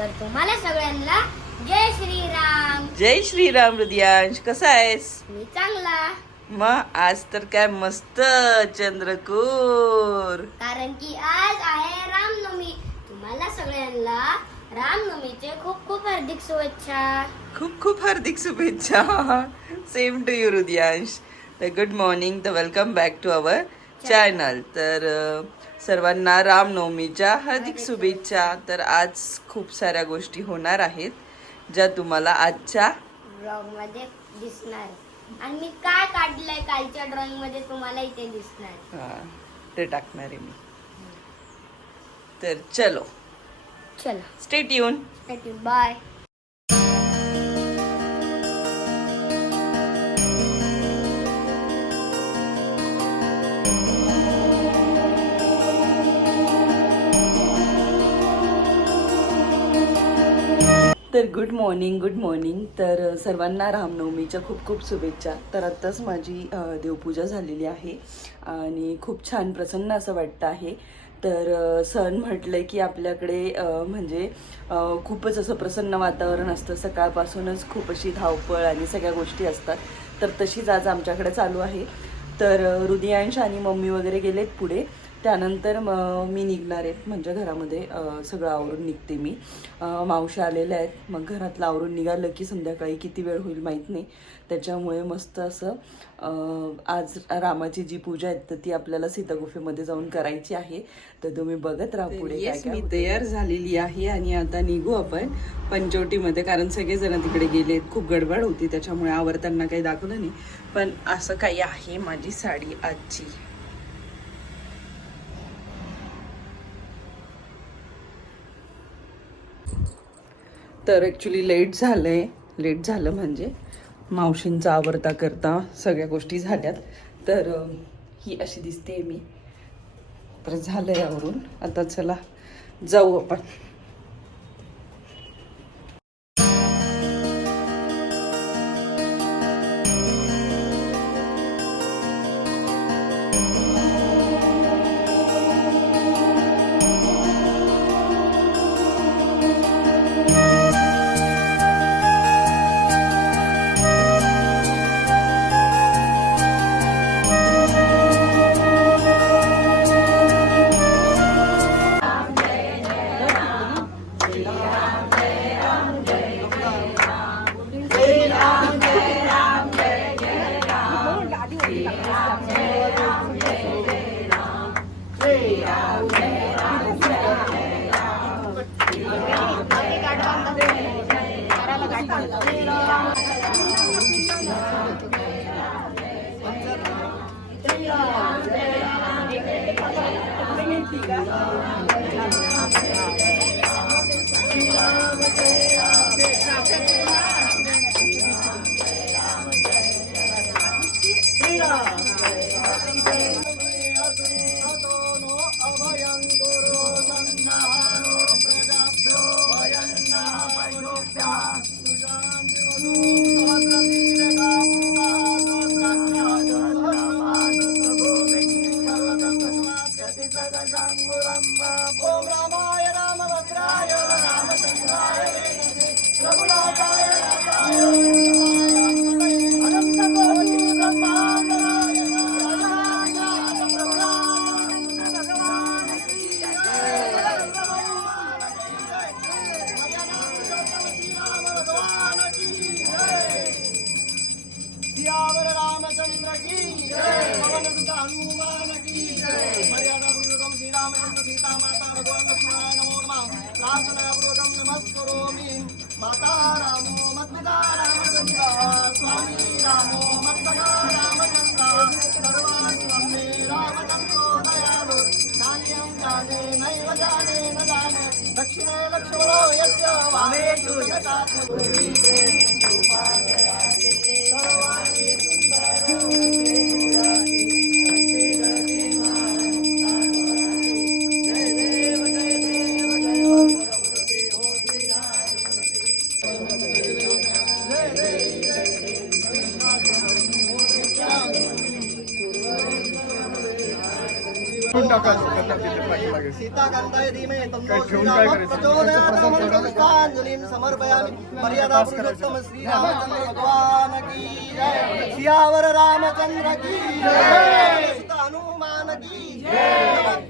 तर तुम्हाला सगळ्यांना जय श्रीराम. जय श्रीराम हृदयांश. कसा आहेस? मी चांगला. मग आज तर काय मस्त चंद्रकोर. कारण की आज आहे रामनवमी. तुम्हाला सगळ्यांना रामनवमीचे खूप खूप हार्दिक शुभेच्छा. खूप खूप हार्दिक शुभेच्छा. Same to you Hridayansh. तर गुड मॉर्निंग तर welcome back to our channel तर अ, सर्वांना रामनवमीच्या हार्दिक शुभेच्छा. तर आज खूप साऱ्या गोष्टी होणार आहेत ज्या तुम्हाला आजच्या मध्ये दिसणार. आणि मी काय काढलंय कालच्या ड्रॉइंगमध्ये तुम्हाला इथे दिसणार. हा, ते टाकणार आहे मी. तर चलो. चला. स्टेट येऊन बाय तर गुड मॉर्निंग गुड मॉर्निंग तर सर्वांना रामनवमीच्या खूप खूप शुभेच्छा. तर आत्ताच माझी देवपूजा झालेली आहे आणि खूप छान प्रसन्न असं वाटतं आहे. तर सण म्हटलं की आपल्याकडे म्हणजे खूपच असं प्रसन्न वातावरण असतं. सकाळपासूनच खूप अशी धावपळ आणि सगळ्या गोष्टी असतात. तर तशीच आज आमच्याकडे चालू आहे. तर हृदयांश आणि मम्मी वगैरे गेलेत पुढे. त्यानंतर म- मी निघणार आहे. म्हणजे घरामध्ये सगळं आवरून निघते मी. मावशी आलेल्या आहेत. मग घरातलं आवरून निघालं की संध्याकाळी किती वेळ होईल माहीत नाही. त्याच्यामुळे मस्त असं आज रामाची जी पूजा आहे तर ती आपल्याला सीतागुफेमध्ये जाऊन करायची आहे. तर तुम्ही बघत राहा पुढे मी तयार झालेली आहे आणि आता निघू आपण पंचवटीमध्ये. कारण सगळेजण तिकडे गेलेत खूप गडबड होती. त्याच्यामुळे आवरताना काही दाखवलं नाही. पण असं काही आहे माझी साडी आजची. तर ॲक्च्युली लेट झालं आहे लेट झालं म्हणजे मावशींचा आवरता करता सगळ्या गोष्टी झाल्यात. तर ही अशी दिसते मी. तर झालं आहे आवरून. आता चला जाऊ आपण. सियावर ご利益。टाकायचं तन्नो श्रीरामः प्रचोदयात् पुष्पाञ्जलिं समर्पयामि मर्यादा पुरुषोत्तम श्रीरामचंद्र भगवान की जय। सियावर रामचंद्र की जय। सीता हनुमान की जय।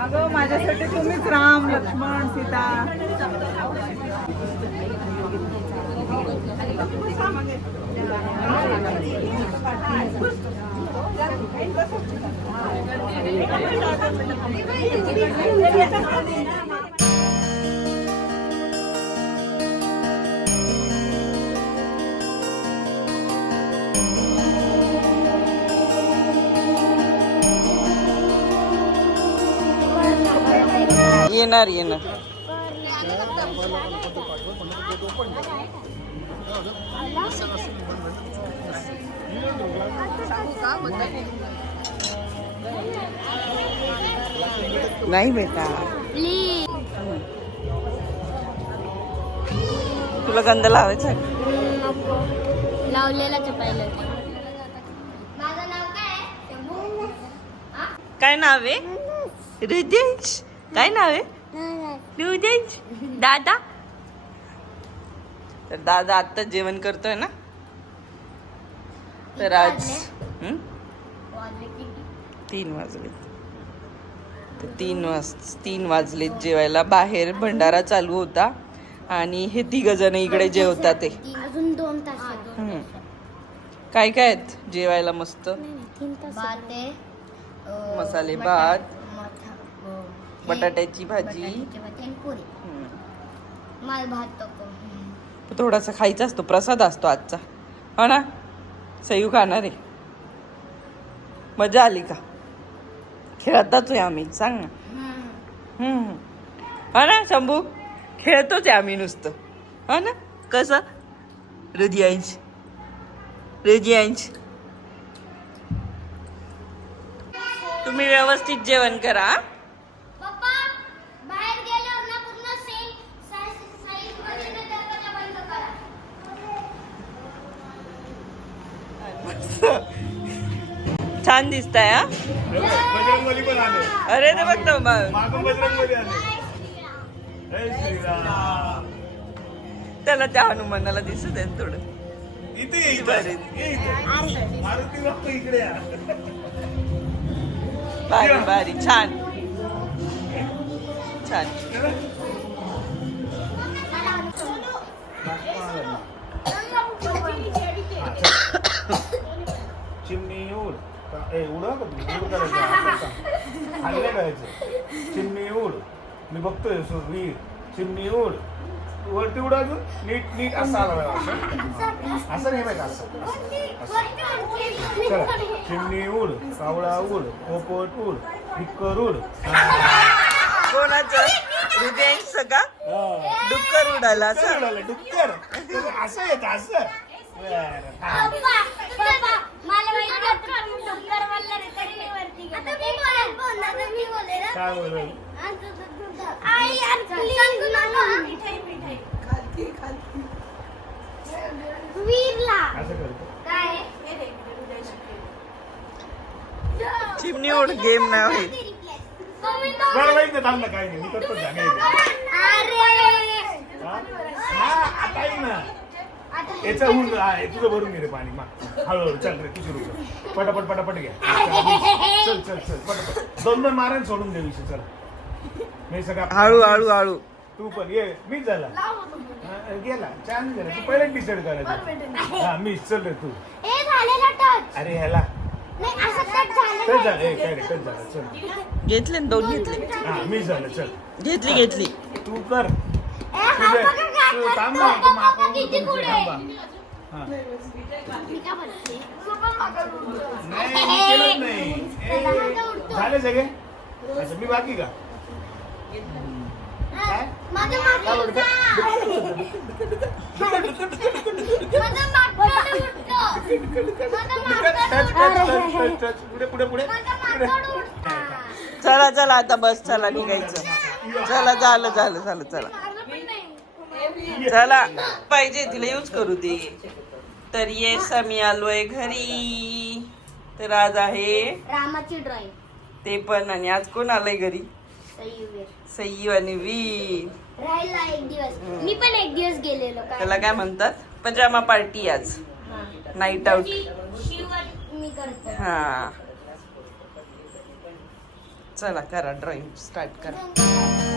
अगं माझ्यासाठी तुम्हीच राम लक्ष्मण सीता. येणार येणार. नाही बेटा. प्लीज तुला गंध लावायचा आहे? लावलेला चपायला माझं नाव काय हा? नाव आहे? हृदयेश काय नाव आहे? हृदयेश दादा? तर दादा आत्ता जेवण करतोय ना? तर आज हं? तीन वाजले. तर तीन वाज तीन वाजलेत जेवायला. बाहेर भंडारा चालू होता. आणि हे तिघ जण इकडे जेवतात ते. अजून दोन तास हं. काय काय आहेत? जेवायला मस्त? मसाले भात, बटाट्याची भाजी. बटाट्याची भाजी आणि पुरी. माल भात तो थोडासा खायचा असतो प्रसाद असतो आजचा. हो ना? सयू खाणार आहे. मजा आली का? खेळताच आहे आम्ही सांग ना. हम्म. हो ना शंभू? खेळतोच आहे आम्ही नुसतं. हो ना? कसं? हृदयांश हृदयांश तुम्ही व्यवस्थित जेवण करा हा? पप्पा बाहेर गेल्यावर ना पूर्ण सेम साईजमध्ये ना दरवाजा बंद करा छान दिसताय हा? अरे ते बघ त्याला त्या हनुमानाला दिसत आहे थोडं. बरे. भारी. छान. छान. का- ए उड उड करायचं असं नाही करायचं चिमणी उड. मी बघतोय सो वीर. चिमणी उड. वरती उड अजून? नीट नीट असं आला पाहिजे, असं. असं नाही पाहिजे असं असं. चला. चिमणी उड कावळा उड पोपट उड पिक्कर उड. कोणाचं? का हा. डुक्कर उडाला असं? असं डुक्कर. असं येत असं. बरं, हा. मला माहिती होतं, डुक्कर बोलला रे, तरी मी वरती गेले. आता मी बोलेन, बोल, आता मी बोलेन, हा. काय बोलेल आई यार प्लीज वीरला. असं करतो. काय? चिमणी उड गेम नाही होईल बरं माहिती नाही. मी करतो जाणे अरे हा? आता ना. याचा होऊन हा, हे तुझं भरून घे रे पाणी मा हळूहळू चल रे तू सुरू कर पटापट पटापट घ्या. चल चल चल पटापट. दोन दोन मारण सोडून दे विषय चल. मी सगळं हळू हळू हळू. तू पण ये मीच झाला. हा, गेला छान गेला तू पहिलेच डिसाईड करायचं. हा मी चल रे तू. ए झालेला टच अरे ह्याला. नाही असं टच झालेलं टच आहे. झालं ए काय रे टच झालं चल. घेतले ना दोन? घेतले हा मी झालं चल. घेतली घेतली. तू कर. हा तुझे. थांब किती पुढे. थांबा. हा. मी काय म्हणते? नाही मी केलंच नाही चला, ए, आता उडतो. झाले सगळे अच्छा मी बाकी का काय काय टच. पुढे. चला चला आता बस चला निघायचं चला झालं झालं झालं चला. चला पाहिजे तिला यूज करू दे. तर येस आम्ही आलोय घरी. तर आज आहे रामाची ड्रॉइंग. ते पण आणि आज कोण आलंय घरी? सय्यू आणि वीर. राहिला एक दिवस. मी पण एक दिवस गेलेलो त्याला काय म्हणतात? पजामा पार्टी आज. नाईट आउट शिवर मी करतो. हा. चला करा ड्रॉइंग स्टार्ट करा.